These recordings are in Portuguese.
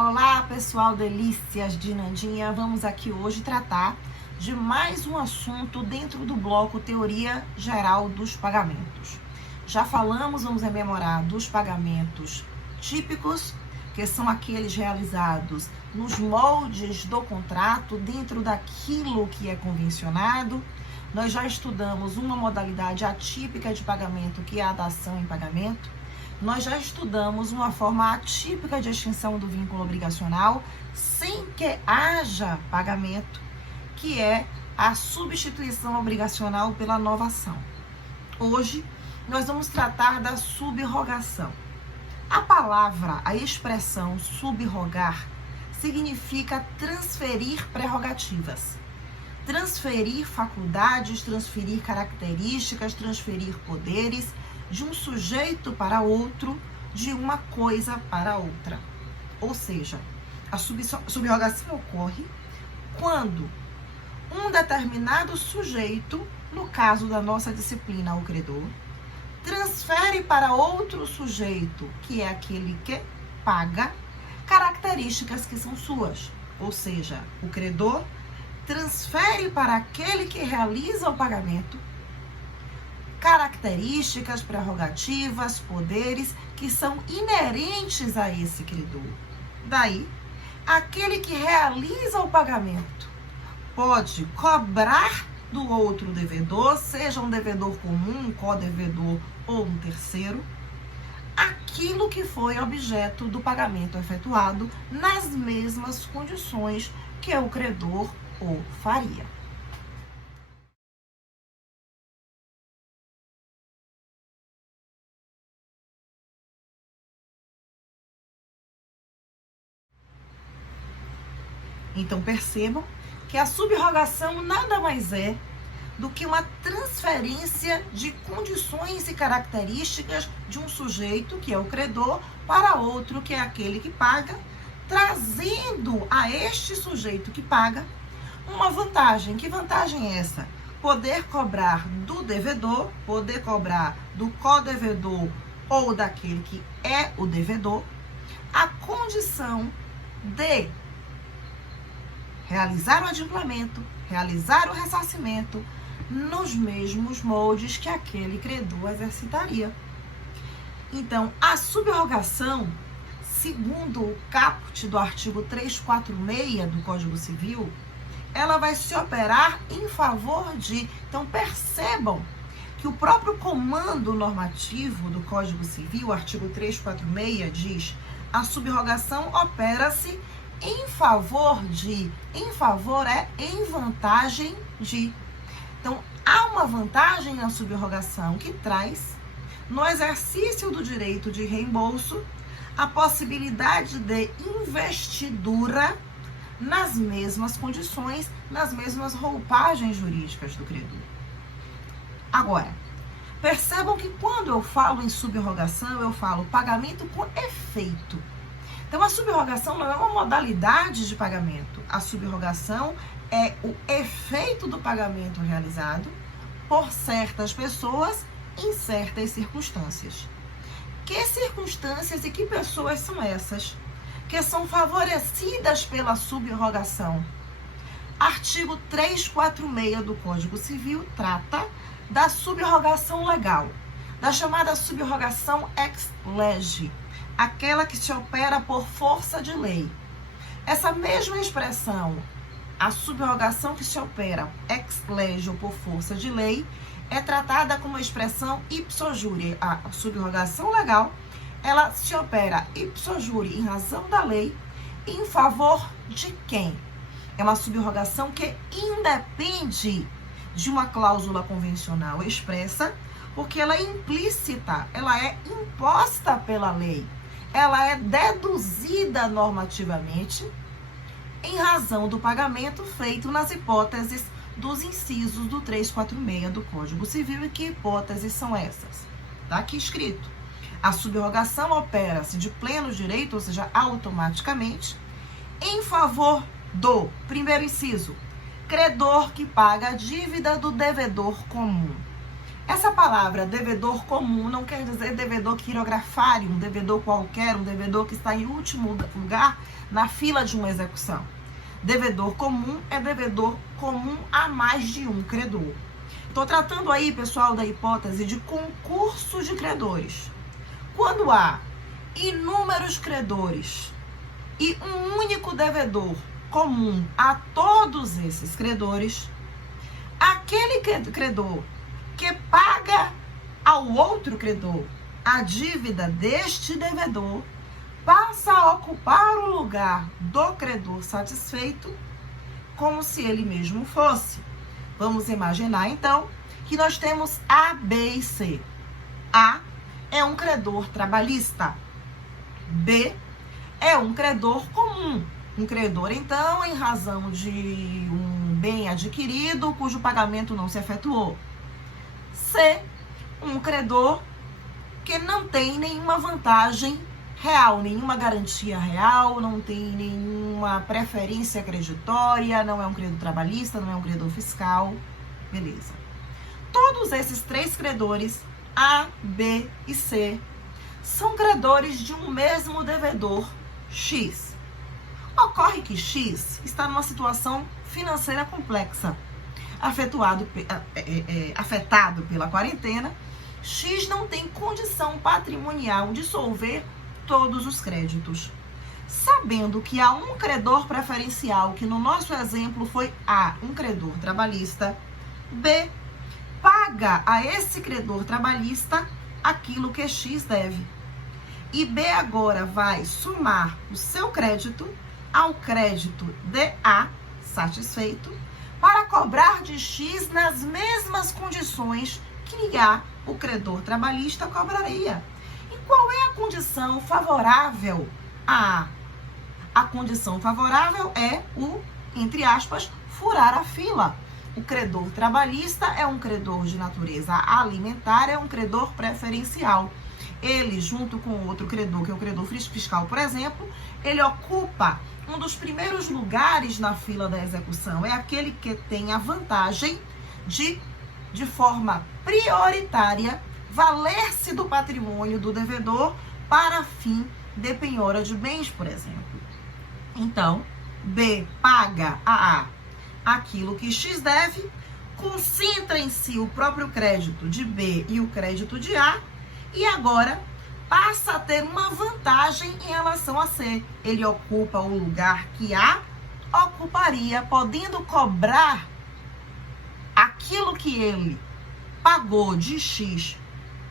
Olá, pessoal delícias de Nandinha. Vamos aqui hoje tratar de mais um assunto dentro do bloco Teoria Geral dos Pagamentos. Já falamos, vamos rememorar, dos pagamentos típicos, que são aqueles realizados nos moldes do contrato, dentro daquilo que é convencionado. Nós já estudamos uma modalidade atípica de pagamento, que é a dação em pagamento. Nós já estudamos uma forma atípica de extinção do vínculo obrigacional sem que haja pagamento, que é a substituição obrigacional pela novação. Hoje, nós vamos tratar da subrogação. A palavra, a expressão subrogar, significa transferir prerrogativas, transferir faculdades, transferir características, transferir poderes de um sujeito para outro, de uma coisa para outra. Ou seja, a subrogação ocorre quando um determinado sujeito, no caso da nossa disciplina, o credor, transfere para outro sujeito, que é aquele que paga, características que são suas. Ou seja, o credor transfere para aquele que realiza o pagamento características, prerrogativas, poderes que são inerentes a esse credor. Daí, aquele que realiza o pagamento pode cobrar do outro devedor, seja um devedor comum, um co-devedor ou um terceiro, aquilo que foi objeto do pagamento efetuado nas mesmas condições que o credor o faria. Então percebam que a subrogação nada mais é do que uma transferência de condições e características de um sujeito, que é o credor, para outro, que é aquele que paga, trazendo a este sujeito que paga uma vantagem. Que vantagem é essa? Poder cobrar do devedor, poder cobrar do co-devedor ou daquele que é o devedor, a condição de realizar o adimplemento, realizar o ressarcimento nos mesmos moldes que aquele credor exercitaria. Então, a subrogação, segundo o caput do artigo 346 do Código Civil, ela vai se operar em favor de... Então, percebam que o próprio comando normativo do Código Civil, artigo 346, diz: a subrogação opera-se em favor de, em favor é em vantagem de. Então, há uma vantagem na subrogação que traz, no exercício do direito de reembolso, a possibilidade de investidura nas mesmas condições, nas mesmas roupagens jurídicas do credor. Agora, percebam que quando eu falo em subrogação, eu falo pagamento com efeito. Então, a subrogação não é uma modalidade de pagamento. A subrogação é o efeito do pagamento realizado por certas pessoas em certas circunstâncias. Que circunstâncias e que pessoas são essas que são favorecidas pela subrogação? Artigo 346 do Código Civil trata da subrogação legal, da chamada subrogação ex lege, aquela que se opera por força de lei. Essa mesma expressão, a subrogação que se opera ex lege ou por força de lei, é tratada como expressão ipso jure. A subrogação legal, ela se opera ipso jure, em razão da lei, em favor de quem? É uma subrogação que independe de uma cláusula convencional expressa, porque ela é implícita, ela é imposta pela lei. Ela é deduzida normativamente em razão do pagamento feito nas hipóteses dos incisos do 346 do Código Civil. E que hipóteses são essas? Está aqui escrito: a subrogação opera-se de pleno direito, ou seja, automaticamente, em favor do, primeiro inciso, credor que paga a dívida do devedor comum. Essa palavra devedor comum não quer dizer devedor quirografário, um devedor qualquer, um devedor que está em último lugar na fila de uma execução. Devedor comum é devedor comum a mais de um credor. Estou tratando aí, pessoal, da hipótese de concurso de credores. Quando há inúmeros credores e um único devedor comum a todos esses credores, aquele credor que paga ao outro credor a dívida deste devedor passa a ocupar o lugar do credor satisfeito como se ele mesmo fosse. Vamos imaginar, então, que nós temos A, B e C. A é um credor trabalhista. B é um credor comum. Um credor, então, em razão de um bem adquirido cujo pagamento não se efetuou. C, um credor que não tem nenhuma vantagem real, nenhuma garantia real, não tem nenhuma preferência creditória, não é um credor trabalhista, não é um credor fiscal, beleza. Todos esses três credores, A, B e C, são credores de um mesmo devedor, X. Ocorre que X está numa situação financeira complexa. Afetado pela quarentena, X não tem condição patrimonial de solver todos os créditos. Sabendo que há um credor preferencial, que no nosso exemplo foi A, um credor trabalhista, B paga a esse credor trabalhista aquilo que X deve. E B agora vai somar o seu crédito ao crédito de A, satisfeito, para cobrar de X nas mesmas condições que A, o credor trabalhista, cobraria. E qual é a condição favorável a A? A condição favorável é o, entre aspas, furar a fila. O credor trabalhista é um credor de natureza alimentar, é um credor preferencial. Ele, junto com outro credor, que é o credor fiscal, por exemplo, ele ocupa um dos primeiros lugares na fila da execução. É aquele que tem a vantagem de forma prioritária, valer-se do patrimônio do devedor para fim de penhora de bens, por exemplo. Então, B paga a aquilo que X deve, concentra em si o próprio crédito de B e o crédito de A, e agora passa a ter uma vantagem em relação a C. Ele ocupa o lugar que A ocuparia, podendo cobrar aquilo que ele pagou de X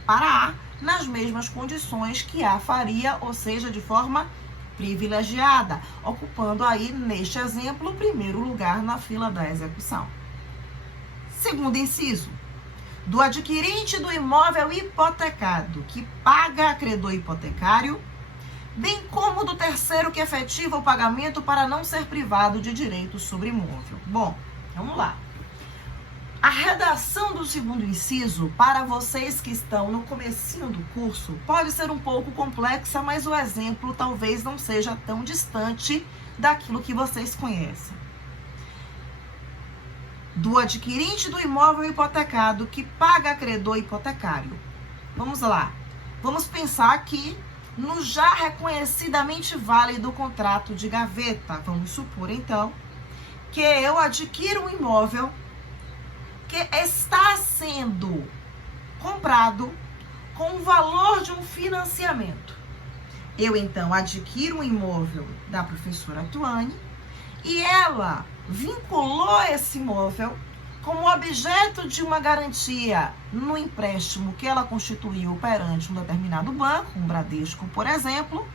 para A nas mesmas condições que A faria, ou seja, de forma privilegiada, ocupando aí, neste exemplo, o primeiro lugar na fila da execução. Segundo inciso, do adquirente do imóvel hipotecado, que paga a credor hipotecário, bem como do terceiro que efetiva o pagamento para não ser privado de direitos sobre imóvel. Bom, vamos lá. A redação do segundo inciso, para vocês que estão no comecinho do curso, pode ser um pouco complexa, mas o exemplo talvez não seja tão distante daquilo que vocês conhecem. Do adquirente do imóvel hipotecado que paga credor hipotecário. Vamos lá. Vamos pensar aqui no já reconhecidamente válido contrato de gaveta. Vamos supor, então, que eu adquiro um imóvel que está sendo comprado com o valor de um financiamento. Eu, então, adquiro um imóvel da professora Tuane e ela vinculou esse imóvel como objeto de uma garantia no empréstimo que ela constituiu perante um determinado banco, um Bradesco, por exemplo,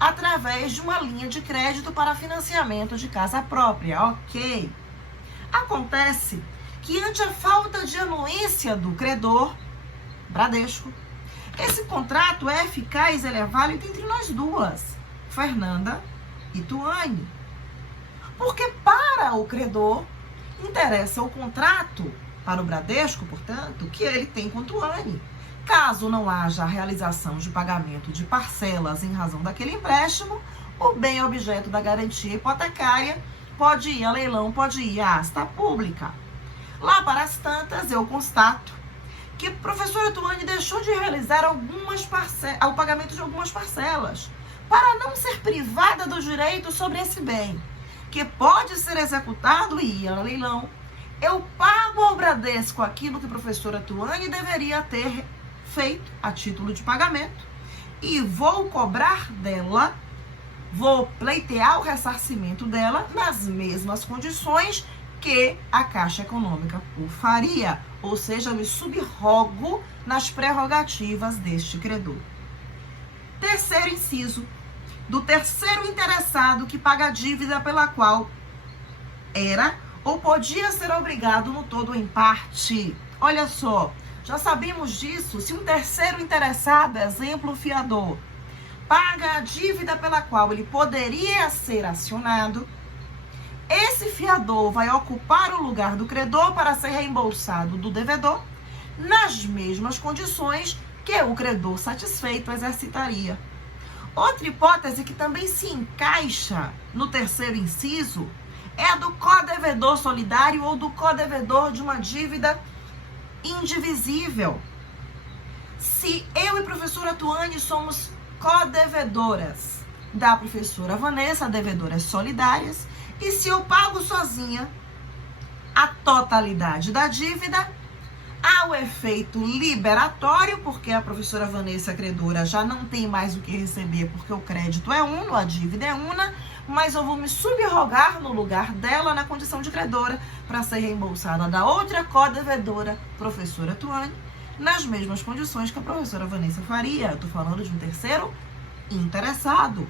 através de uma linha de crédito para financiamento de casa própria. Ok. Acontece que, ante a falta de anuência do credor, Bradesco, esse contrato é eficaz, ele é válido entre nós duas, Fernanda e Tuane. Porque para o credor interessa o contrato, para o Bradesco, portanto, que ele tem com Tuane. Caso não haja a realização de pagamento de parcelas em razão daquele empréstimo, o bem objeto da garantia hipotecária pode ir a leilão, pode ir à asta pública. Lá para as tantas, eu constato que a professora Tuane deixou de realizar o pagamento de algumas parcelas, para não ser privada do direito sobre esse bem, que pode ser executado e ir a leilão. Eu pago ao Bradesco aquilo que a professora Tuane deveria ter feito a título de pagamento e vou cobrar dela, vou pleitear o ressarcimento dela nas mesmas condições que a Caixa Econômica o faria, ou seja, eu me subrogo nas prerrogativas deste credor. Terceiro inciso, do terceiro interessado que paga a dívida pela qual era ou podia ser obrigado no todo ou em parte. Olha só, já sabemos disso. Se um terceiro interessado, exemplo, o fiador, paga a dívida pela qual ele poderia ser acionado, esse fiador vai ocupar o lugar do credor para ser reembolsado do devedor nas mesmas condições que o credor satisfeito exercitaria. Outra hipótese que também se encaixa no terceiro inciso é a do codevedor solidário ou do codevedor de uma dívida indivisível. Se eu e a professora Tuane somos codevedoras da professora Vanessa, devedoras solidárias, e se eu pago sozinha a totalidade da dívida, há o efeito liberatório, porque a professora Vanessa, credora, já não tem mais o que receber, porque o crédito é uno, a dívida é una, mas eu vou me subrogar no lugar dela na condição de credora para ser reembolsada da outra codevedora, professora Tuane, nas mesmas condições que a professora Vanessa faria. Eu estou falando de um terceiro interessado.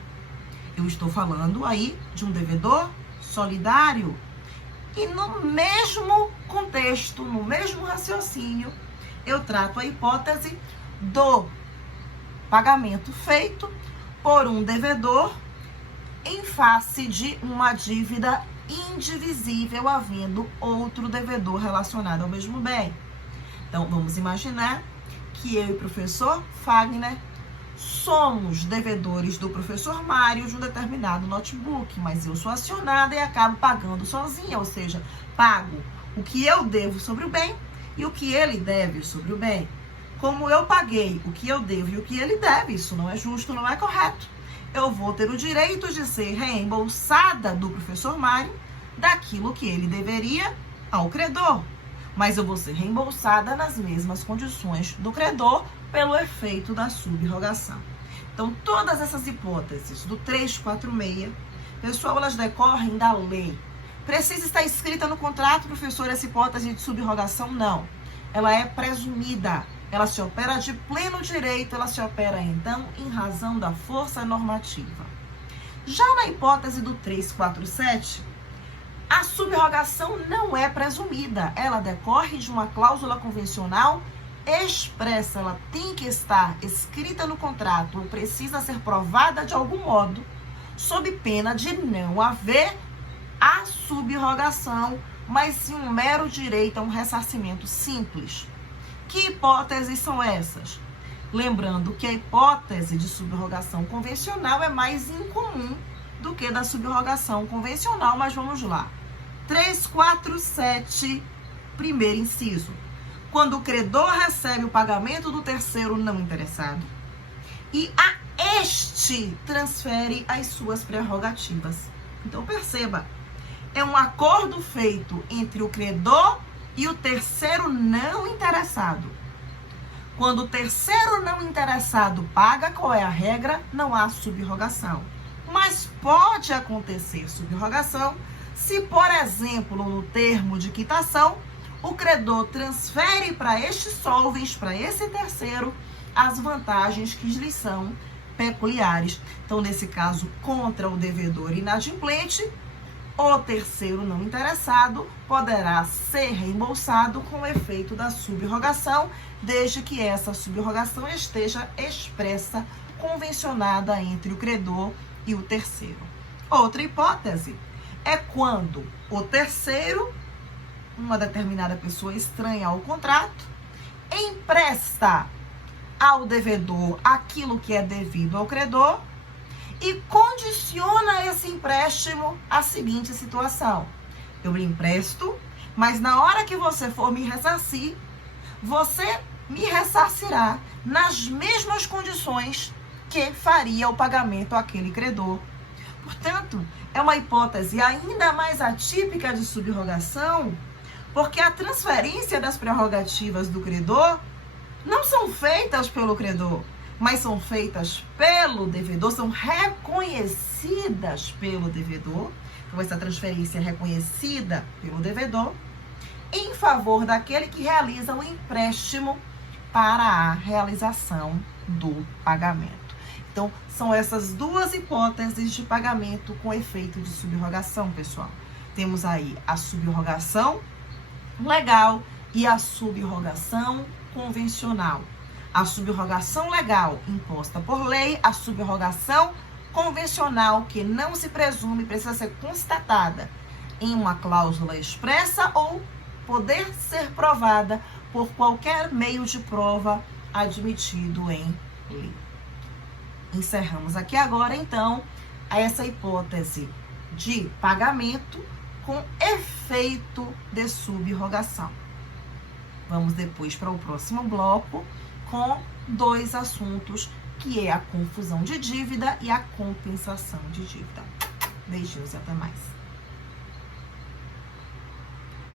Eu estou falando aí de um devedor solidário. E no mesmo contexto, no mesmo raciocínio, eu trato a hipótese do pagamento feito por um devedor em face de uma dívida indivisível, havendo outro devedor relacionado ao mesmo bem. Então, vamos imaginar que eu e o professor Fagner somos devedores do professor Mário de um determinado notebook, mas eu sou acionada e acabo pagando sozinha, ou seja, pago o que eu devo sobre o bem e o que ele deve sobre o bem. Como eu paguei o que eu devo e o que ele deve, isso não é justo, não é correto. Eu vou ter o direito de ser reembolsada do professor Mário daquilo que ele deveria ao credor, mas eu vou ser reembolsada nas mesmas condições do credor pelo efeito da subrogação. Então, todas essas hipóteses do 346, pessoal, elas decorrem da lei. Precisa estar escrita no contrato, professor, essa hipótese de subrogação? Não. Ela é presumida. Ela se opera de pleno direito, ela se opera, então, em razão da força normativa. Já na hipótese do 347, a subrogação não é presumida. Ela decorre de uma cláusula convencional expressa, ela tem que estar escrita no contrato ou precisa ser provada de algum modo, sob pena de não haver a subrogação, mas sim um mero direito a um ressarcimento simples. Que hipóteses são essas? Lembrando que a hipótese de subrogação convencional é mais incomum do que da subrogação convencional, mas vamos lá. 347, primeiro inciso. Quando o credor recebe o pagamento do terceiro não interessado e a este transfere as suas prerrogativas. Então, perceba, é um acordo feito entre o credor e o terceiro não interessado. Quando o terceiro não interessado paga, qual é a regra? Não há subrogação. Mas pode acontecer subrogação se, por exemplo, no termo de quitação, o credor transfere para este solvens, para esse terceiro, as vantagens que lhes são peculiares. Então, nesse caso, contra o devedor inadimplente, o terceiro não interessado poderá ser reembolsado com o efeito da subrogação, desde que essa subrogação esteja expressa, convencionada entre o credor e o terceiro. Outra hipótese é quando o terceiro, uma determinada pessoa estranha ao contrato, empresta ao devedor aquilo que é devido ao credor e condiciona esse empréstimo à seguinte situação: eu lhe empresto, mas na hora que você for me ressarcir, você me ressarcirá nas mesmas condições que faria o pagamento àquele credor. Portanto, é uma hipótese ainda mais atípica de subrogação, porque a transferência das prerrogativas do credor não são feitas pelo credor, mas são feitas pelo devedor, são reconhecidas pelo devedor. Então, essa transferência é reconhecida pelo devedor em favor daquele que realiza o empréstimo para a realização do pagamento. Então, são essas duas hipóteses de pagamento com efeito de subrogação, pessoal. Temos aí a subrogação legal e a subrogação convencional. A subrogação legal imposta por lei, a subrogação convencional, que não se presume, precisa ser constatada em uma cláusula expressa ou poder ser provada por qualquer meio de prova admitido em lei. Encerramos aqui agora, então, essa hipótese de pagamento com efeito de subrogação. Vamos depois para o próximo bloco com dois assuntos, que é a confusão de dívida e a compensação de dívida. Beijinhos e até mais.